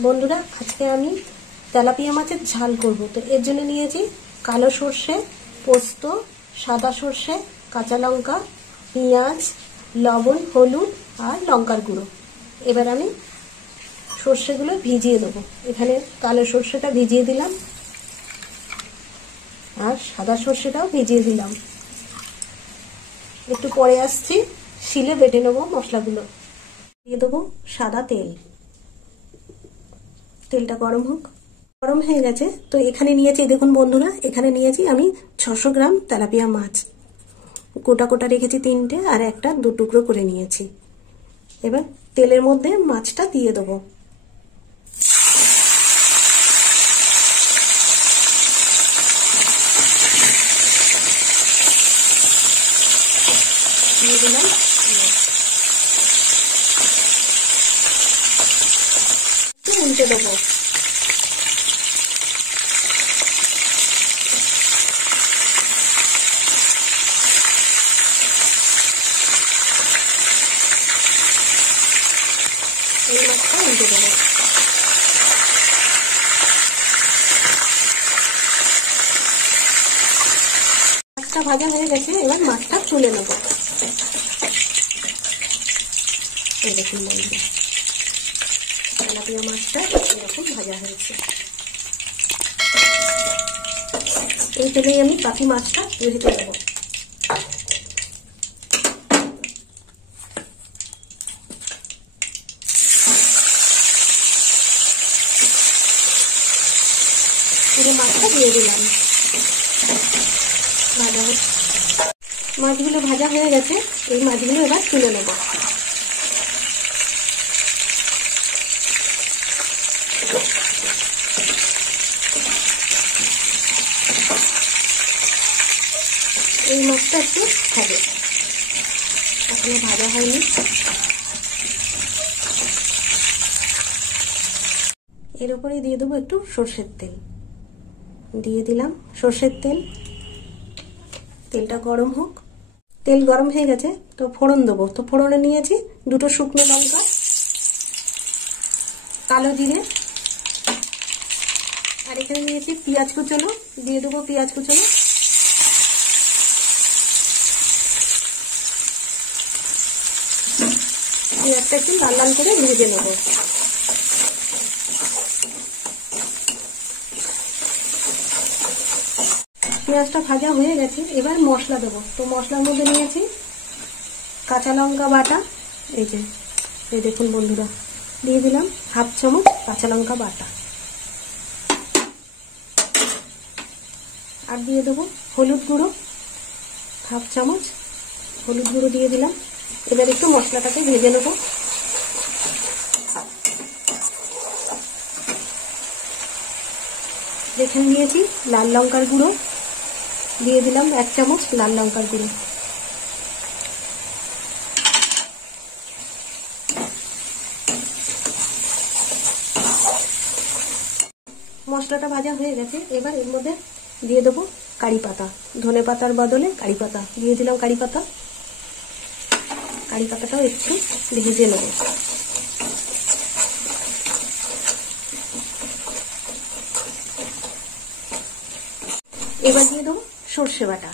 বন্ধুরা, আজকে আমি তেলাপিয়া মাছের ঝাল করব। তো এর জন্য নিয়েছি কালো সর্ষে, পোস্ত, সাদা সর্ষে, কাঁচা লঙ্কা, পেঁয়াজ, লবণ, হলুদ আর লঙ্কার গুঁড়ো। এবার আমি সর্ষেগুলো ভিজিয়ে দেবো। এখানে কালো সর্ষেটা ভিজিয়ে দিলাম আর সাদা সর্ষেটাও ভিজিয়ে দিলাম। একটু পরে আসছি, শিলে বেটে নেবো মশলাগুলো। দিয়ে দেবো সাদা তেল। তেলটা গরম হোক। গরম হয়ে গেছে। তো এখানে নিয়েছি, দেখুন বন্ধুরা, এখানে নিয়েছি আমি 600 গ্রাম তেলাপিয়া মাছ। গোটা গোটা রেখেছি 3টে, আর একটা 2 টুকরো করে নিয়েছি। এবার তেলের মধ্যে মাছটা দিয়ে দেবো। দিয়ে দিলাম উল্টে দেবো। এই মাছটা উল্টে দেবো। মাছটা ভাজা হয়ে গেছে, এবার মাছটা তুলে নেবো। এই দেখুন বন্ধুরা, তেলাপিয়া মাছটা এরকম ভাজা হয়েছে। এই তেলেই আমি বাকি মাছটা ভেজে দেবো। মাছটা দিয়ে দিলাম। মাছগুলো ভাজা হয়ে গেছে। এই মাছগুলো এবার তুলে নেব। এই মাছটা একটু হবে, এখনো ভাজা হয়নি। এর উপরে দিয়ে দেবো একটু সর্ষের তেল। দিয়ে দিলাম সর্ষের তেল। তেলটা গরম হোক। তেল গরম হয়ে গেছে, তো ফোড়ন দেবো। তো ফোড়নে নিয়েছি 2টো শুকনো লঙ্কা, কালো জিরে, আর এখানে নিয়েছি পেঁয়াজ কুচনো। দিয়ে দেবো পেঁয়াজ কুচনো। পেঁয়াজটা একটু লাল লাল করে ভেজে নেব। পেঁয়াজটা ভাজা হয়ে গেছে, এবার মশলা দেবো। তো মশলার মধ্যে নিয়েছি কাঁচা লঙ্কা বাটা। এই দেখুন বন্ধুরা, দিয়ে দিলাম 1/2 চামচ কাঁচা লঙ্কা বাটা। আর দিয়ে দেবো হলুদ গুঁড়ো 1/2 চামচ। হলুদ গুঁড়ো দিয়ে দিলাম। এবার একটু মশলাটাকে ভেজে নেব। এখানে নিয়েছি লাল লঙ্কার গুঁড়ো। দিয়ে দিলাম 1 চামচ লাল লঙ্কার গুঁড়ো। মশলাটা ভাজা হয়ে গেছে। এবার এর মধ্যে দিয়ে দেবো কারি পাতা। ধনে পাতার বদলে কারি পাতা দিয়ে দিলাম। কারি পাতাটাও একটু ভেজে নেব। এবার দিয়ে দেবো সর্ষে বাটা।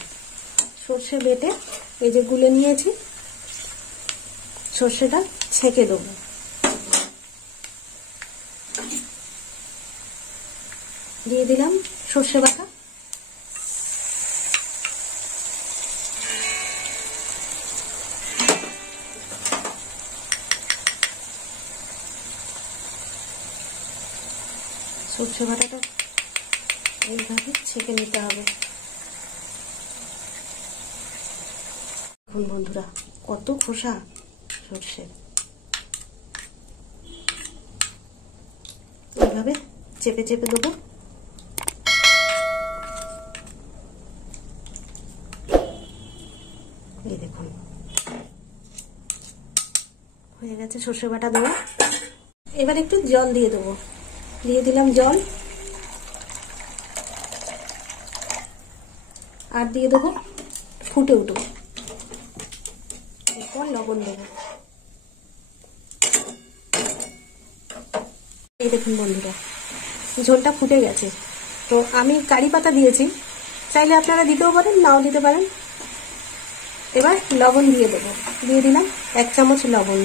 সর্ষে বেটে এই যে গুলে নিয়েছি, সর্ষেটা ছেঁকে দেবো। দিয়ে দিলাম সর্ষে বাটা। সর্ষে বাটাটা এইভাবে ছেঁকে নিতে হবে। দেখুন বন্ধুরা, কত খোসা সর্ষে। এইভাবে চেপে চেপে দেবো। এই দেখুন হয়ে গেছে সর্ষে বাটা দেওয়া। এবার একটু জল দিয়ে দেবো। দিয়ে দিলাম জল। আর দিয়ে দেবো ফুটে উঠুক। এরপর লবণ দেবো। এই দেখুন বন্ধুরা, ঝোলটা ফুটে গেছে। তো আমি কারি পাতা দিয়েছি, চাইলে আপনারা দিতেও পারেন, নাও দিতে পারেন। এবার লবণ দিয়ে দেবো, দিয়ে দিলাম 1 চামচ লবণ।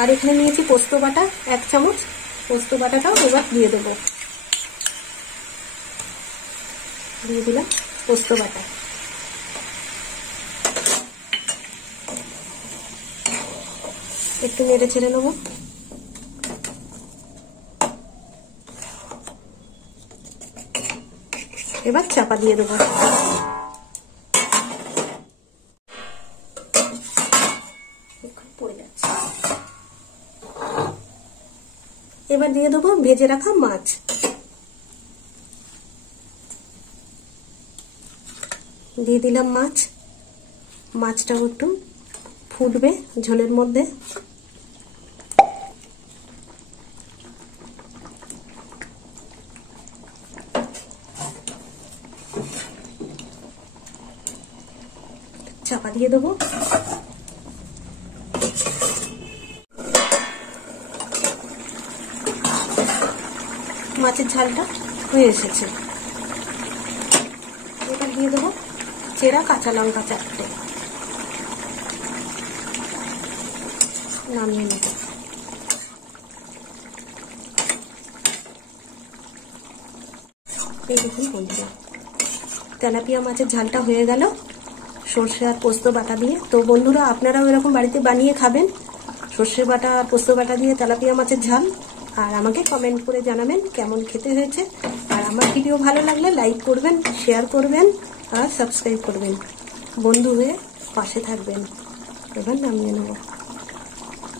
আর এখানে নিয়েছি পোস্ত বাটা 1 চামচ, পোস্ত বাটাটাও এবার দিয়ে দেবো। দিয়ে দিলাম পোস্ত বাটা। একটু নেড়ে ছেড়ে নেবো। এবার চাপা দিয়ে দেবো। এবার দিয়ে দেবো ভেজে রাখা মাছ। দিয়ে দিলাম মাছ। মাছটাও একটু ফুটবে ঝোলের মধ্যে। চাপা দিয়ে দেবো। মাছের ঝালটা হয়ে এসেছে। এবার দিয়ে দেবো চেরা কাঁচা লঙ্কা 4টে। নামিয়ে নেব। এই দেখুন বন্ধুরা, তেলাপিয়া মাছের ঝালটা হয়ে গেল সর্ষে আর পোস্ত বাটা দিয়ে। তো বন্ধুরা, আপনারাও এরকম বাড়িতে বানিয়ে খাবেন, সর্ষে বাটা আর পোস্ত বাটা দিয়ে তেলাপিয়া মাছের ঝাল। আর আমাকে কমেন্ট করে জানাবেন কেমন খেতে হয়েছে। আর আমার ভিডিও ভালো লাগলে লাইক করবেন, শেয়ার করবেন আর সাবস্ক্রাইব করবেন। বন্ধু হয়ে পাশে থাকবেন। এবার নামিয়ে নেব।